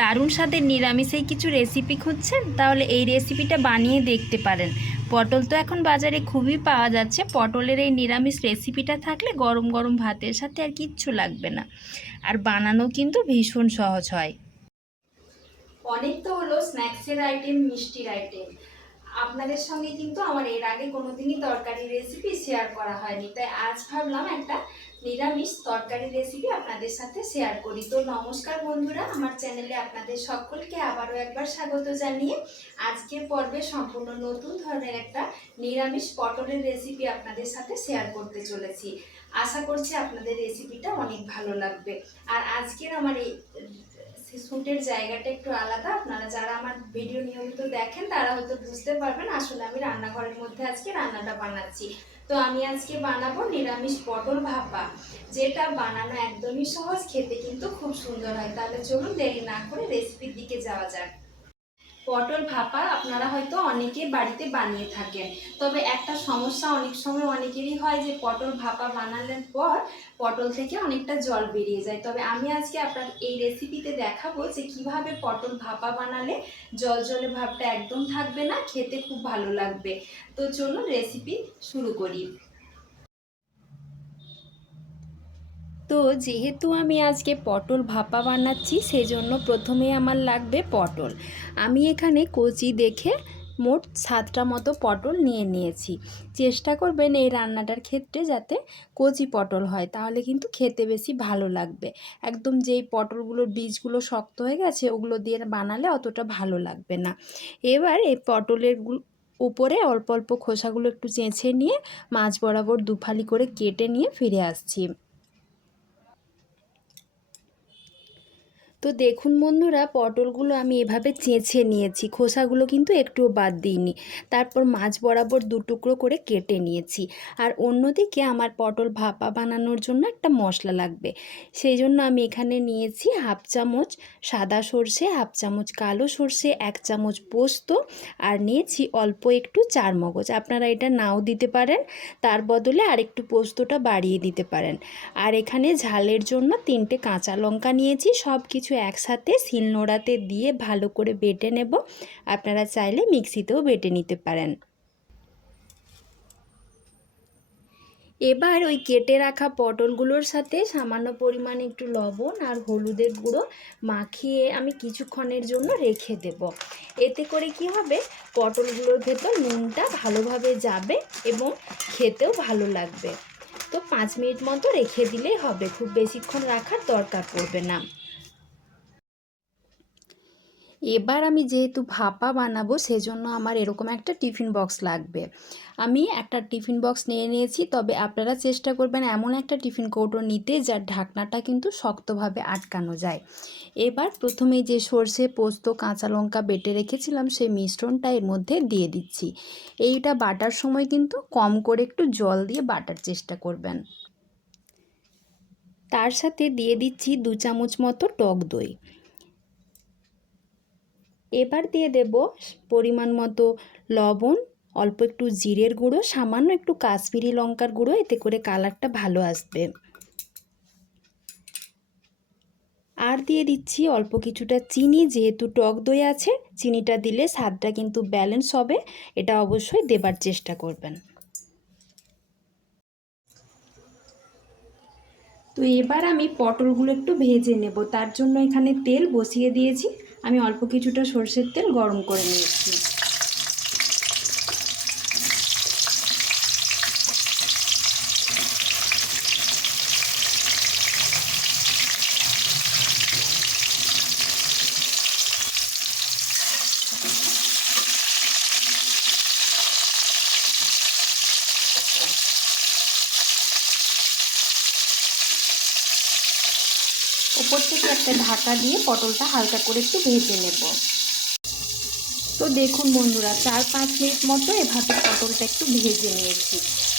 দারুণ স্বাদের নিরামিষেই কিছু রেসিপি খুঁজছেন, তাহলে এই রেসিপিটা বানিয়ে দেখতে পারেন। পটল তো এখন বাজারে খুবই পাওয়া যাচ্ছে। পটলের এই নিরামিষ রেসিপিটা থাকলে গরম গরম ভাতের সাথে আর কিচ্ছু লাগবে না, আর বানানো কিন্তু ভীষণ সহজ হয়। অনেক তো হলো স্ন্যাক্সের আইটেম, মিষ্টির আইটেম। আপনাদের সঙ্গে কিন্তু আমার এর আগে কোনোদিনই তরকারি রেসিপি শেয়ার করা হয়নি, তাই আজ ভাবলাম একটা নিরামিষ তরকারি রেসিপি আপনাদের সাথে শেয়ার করি। তো নমস্কার বন্ধুরা, আমার চ্যানেলে আপনাদের সকলকে আবারও একবার স্বাগত জানিয়ে আজকের পর্বে সম্পূর্ণ নতুন ধরনের একটা নিরামিষ পটলের রেসিপি আপনাদের সাথে শেয়ার করতে চলেছি। আশা করছি আপনাদের রেসিপিটা অনেক ভালো লাগবে। আর আজকের আমার এই শ্যুটের জায়গাটা একটু আলাদা। আপনারা যারা আমার ভিডিও নিয়মিত দেখেন তারা হয়তো বুঝতে পারবেন, আসলে আমি রান্নাঘরের মধ্যে আজকে রান্নাটা বানাচ্ছি। তো আমি আজকে বানাবো নিরামিষ পটল ভাপা, যেটা বানানো একদমই সহজ, খেতে কিন্তু খুব সুন্দর হয়। তাহলে চলুন দেরি না করে রেসিপির দিকে যাওয়া যাক। পটল ভাপা আপনারা হয়তো অনেকে বাড়িতে বানিয়ে থাকেন, তবে একটা সমস্যা অনেক সময় অনেকেরই হয় যে পটল ভাপা বানানোর পর পটল থেকে অনেকটা জল বেরিয়ে যায়। তবে আমি আজকে আপনার এই রেসিপিতে দেখাবো যে কিভাবে পটল ভাপা বানালে জল জলে ভাবটা একদম থাকবে না, খেতে খুব ভালো লাগবে। তো চলুন রেসিপি শুরু করি। তো যেহেতু আমি আজকে পটল ভাপা বানাচ্ছি, সেজন্য প্রথমে আমার লাগবে পটল। আমি এখানে কচি দেখে মোট 7টা মতো পটল নিয়ে নিয়েছি। চেষ্টা করবেন এই রান্নাটার ক্ষেত্রে যাতে কচি পটল হয়, তাহলে কিন্তু খেতে বেশি ভালো লাগবে। একদম যেই পটলগুলোর বীজগুলো শক্ত হয়ে গেছে ওগুলো দিয়ে বানালে অতটা ভালো লাগবে না। এবার এই পটলের উপরে অল্প অল্প খোসাগুলো একটু চেঁচে নিয়ে মাঝ বরাবর দুফালি করে কেটে নিয়ে ফিরে আসছি। তো দেখুন বন্ধুরা, পটলগুলো আমি এভাবে চেঁচে নিয়েছি, খোসাগুলো কিন্তু একটুও বাদ দিইনি। তারপর মাঝ বরাবর 2 টুকরো করে কেটে নিয়েছি। আর অন্যদিকে আমার পটল ভাপা বানানোর জন্য একটা মশলা লাগবে। সেই জন্য আমি এখানে নিয়েছি 1/2 চামচ সাদা সর্ষে, 1/2 চামচ কালো সর্ষে, 1 চামচ পোস্ত, আর নিয়েছি অল্প একটু চারমগজ। আপনারা এটা নাও দিতে পারেন, তার বদলে আরেকটু পোস্তটা বাড়িয়ে দিতে পারেন। আর এখানে ঝালের জন্য 3টে কাঁচা লঙ্কা নিয়েছি। সব কিছু একসাথে শিলনোড়াতে দিয়ে ভালো করে বেটে নেব। আপনারা চাইলে মিক্সিতেও বেটে নিতে পারেন। এবার ওই কেটে রাখা পটলগুলোর সাথে সামান্য পরিমাণে একটু লবণ আর হলুদের গুঁড়ো মাখিয়ে আমি কিছুক্ষণের জন্য রেখে দেব। এতে করে কি হবে, পটলগুলোর ভেতর নুনটা ভালোভাবে যাবে এবং খেতেও ভালো লাগবে। তো 5 মিনিট মতো রেখে দিলেই হবে, খুব বেশিক্ষণ রাখার দরকার পড়বে না। এবার আমি যেহেতু ভাপা বানাবো সেজন্য আমার এরকম একটা টিফিন বক্স লাগবে। আমি একটা টিফিন বক্স নিয়ে নিয়েছি, তবে আপনারা চেষ্টা করবেন এমন একটা টিফিন কৌটো নিতে যার ঢাকনাটা কিন্তু শক্তভাবে আটকানো যায়। এবার প্রথমেই যে সর্ষে, পোস্ত, কাঁচা লঙ্কা বেটে রেখেছিলাম সেই মিশ্রণটা এর মধ্যে দিয়ে দিচ্ছি। এইটা বাটার সময় কিন্তু কম করে একটু জল দিয়ে বাটার চেষ্টা করবেন। তার সাথে দিয়ে দিচ্ছি 2 চামচ মতো টক দই। এবার দিয়ে দেব পরিমাণ মতো লবণ, অল্প একটু জিরের গুঁড়ো, সামান্য একটু কাশ্মীরি লঙ্কার গুঁড়ো, এতে করে কালারটা ভালো আসবে। আর দিয়ে দিচ্ছি অল্প কিছুটা চিনি, যেহেতু টক দই আছে চিনিটা দিলে স্বাদটা কিন্তু ব্যালেন্স হবে, এটা অবশ্যই দেবার চেষ্টা করবেন। তো এবার আমি পটলগুলো একটু ভেজে নেব, তার জন্য এখানে তেল বসিয়ে দিয়েছি। আমি অল্প কিছুটা সরষের তেল গরম করে নিয়েছি। উপর থেকে একটা ঢাকা দিয়ে পটলটা হালকা করে একটু ভেজে নেব। তো দেখুন বন্ধুরা, 4-5 মিনিট মতো এভাবে পটলটা একটু ভেজে নিয়েছি।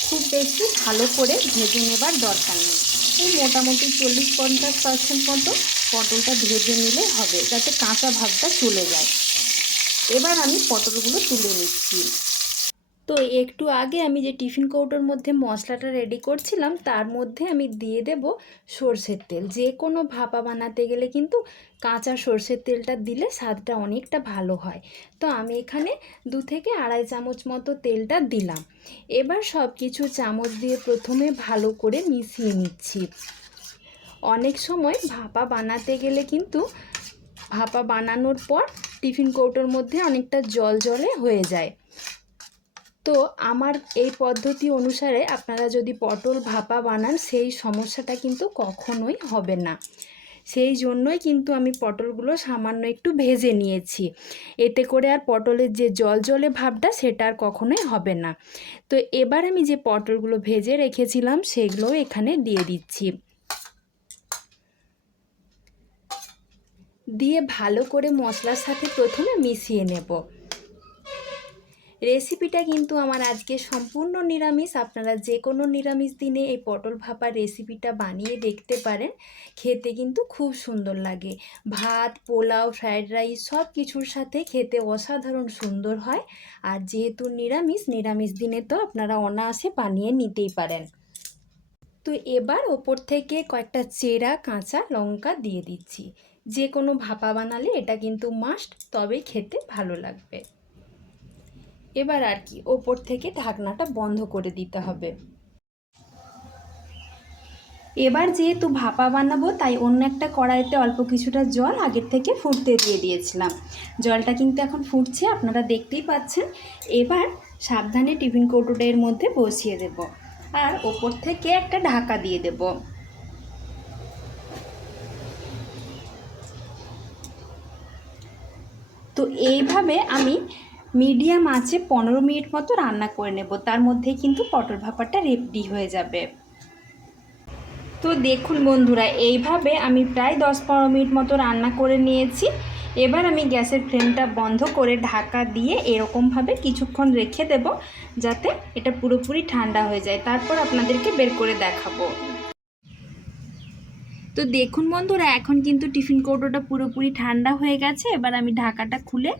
খুব বেশি ভালো করে ভেজে নেবার দরকার নেই, এই মোটামুটি 40-50% মতো পটলটা ভেজে নিলে হবে, যাতে কাঁচা ভাবটা চলে যায়। এবার আমি পটলগুলো তুলে নিচ্ছি। তো একটু আগে আমি যে টিফিন কৌটোর মধ্যে মশলাটা রেডি করছিলাম তার মধ্যে আমি দিয়ে দেব সর্ষের তেল। যে কোনো ভাপা বানাতে গেলে কিন্তু কাঁচা সর্ষের তেলটা দিলে স্বাদটা অনেকটা ভালো হয়। তো আমি এখানে 2 থেকে আড়াই চামচ মতো তেলটা দিলাম। এবার সব কিছু চামচ দিয়ে প্রথমে ভালো করে মিশিয়ে নিচ্ছি। অনেক সময় ভাপা বানাতে গেলে কিন্তু ভাপা বানানোর পর টিফিন কৌটোর মধ্যে অনেকটা জল জলে হয়ে যায়। তো আমার এই পদ্ধতি অনুসারে আপনারা যদি পটল ভাপা বানান সেই সমস্যাটা কিন্তু কখনোই হবে না। সেই জন্যই কিন্তু আমি পটলগুলো সামান্য একটু ভেজে নিয়েছি। এতে করে আর পটলের যে জল জলে ভাবটা সেটা আর কখনোই হবে না। তো এবার আমি যে পটলগুলো ভেজে রেখেছিলাম সেগুলোও এখানে দিয়ে দিচ্ছি। দিয়ে ভালো করে মশলার সাথে প্রথমে মিশিয়ে নেব। রেসিপিটা কিন্তু আমার আজকে সম্পূর্ণ নিরামিষ। আপনারা যে কোনো নিরামিষ দিনে এই পটল ভাপার রেসিপিটা বানিয়ে দেখতে পারেন। খেতে কিন্তু খুব সুন্দর লাগে। ভাত, পোলাও, ফ্রায়েড রাইস সব কিছুর সাথে খেতে অসাধারণ সুন্দর হয়। আর যেহেতু নিরামিষ দিনে তো আপনারা অনায়াসে বানিয়ে নিতেই পারেন। তো এবার ওপর থেকে কয়েকটা চেরা কাঁচা লঙ্কা দিয়ে দিচ্ছি। যে কোনো ভাপা বানালে এটা কিন্তু মাস্ট, তবেই খেতে ভালো লাগবে। এবার আর কি ওপর থেকে ঢাকনাটা বন্ধ করে দিতে হবে। এবার যেহেতু ভাপা বানাবো তাই অন্য একটা কড়াইতে অল্প কিছুটা জল আগের থেকে ফুটতে দিয়ে দিয়েছিলাম। জলটা কিন্তু এখন ফুটছে, আপনারা দেখতেই পাচ্ছেন। এবার সাবধানে টিফিন কৌটোটা এর মধ্যে বসিয়ে দেব আর ওপর থেকে একটা ঢাকা দিয়ে দেব। তো এইভাবে আমি মিডিয়াম আঁচে 15 মিনিট মতো রান্না করে নেব। তার মধ্যেই কিন্তু পটল ভাপাটা রেডি হয়ে যাবে। তো দেখুন বন্ধুরা, এইভাবে আমি প্রায় 10-15 মিনিট মতো রান্না করে নিয়েছি। এবার আমি গ্যাসের ফ্লেমটা বন্ধ করে ঢাকা দিয়ে এরকমভাবে কিছুক্ষণ রেখে দেব, যাতে এটা পুরোপুরি ঠান্ডা হয়ে যায়। তারপর আপনাদেরকে বের করে দেখাবো। তো দেখুন বন্ধুরা, এখন কিন্তু টিফিন কৌটোটা পুরোপুরি ঠান্ডা হয়ে গেছে। এবার আমি ঢাকাটা খুলে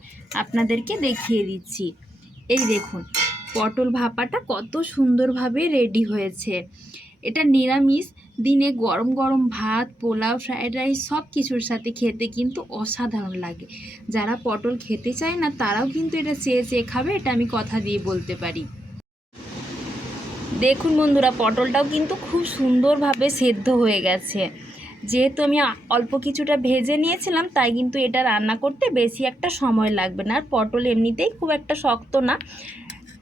আপনাদেরকে দেখিয়ে দিচ্ছি। এই দেখুন পটল ভাপাটা কত সুন্দরভাবে রেডি হয়েছে। এটা নিরামিষ দিনে গরম গরম ভাত, পোলাও, ফ্রায়েড রাইস সব কিছুর সাথে খেতে কিন্তু অসাধারণ লাগে। যারা পটল খেতে চায় না তারাও কিন্তু এটা চেয়ে চেয়ে খাবে, এটা আমি কথা দিয়ে বলতে পারি। দেখুন বন্ধুরা, পটলটাও কিন্তু খুব সুন্দরভাবে সেদ্ধ হয়ে গেছে। যেহেতু আমি অল্প কিছুটা ভেজে নিয়েছিলাম তাই কিন্তু এটা রান্না করতে বেশি একটা সময় লাগবে না। আর পটল এমনিতেই খুব একটা শক্ত না,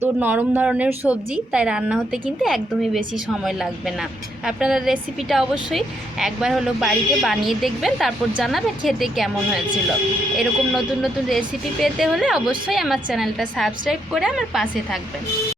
তো নরম ধরনের সবজি, তাই রান্না হতে কিন্তু একদমই বেশি সময় লাগবে না। আপনারা রেসিপিটা অবশ্যই একবার হলো বাড়িতে বানিয়ে দেখবেন, তারপর জানাবেন খেতে কেমন হয়েছিল। এরকম নতুন নতুন রেসিপি পেতে হলে অবশ্যই আমার চ্যানেলটা সাবস্ক্রাইব করে আমার পাশে থাকবেন।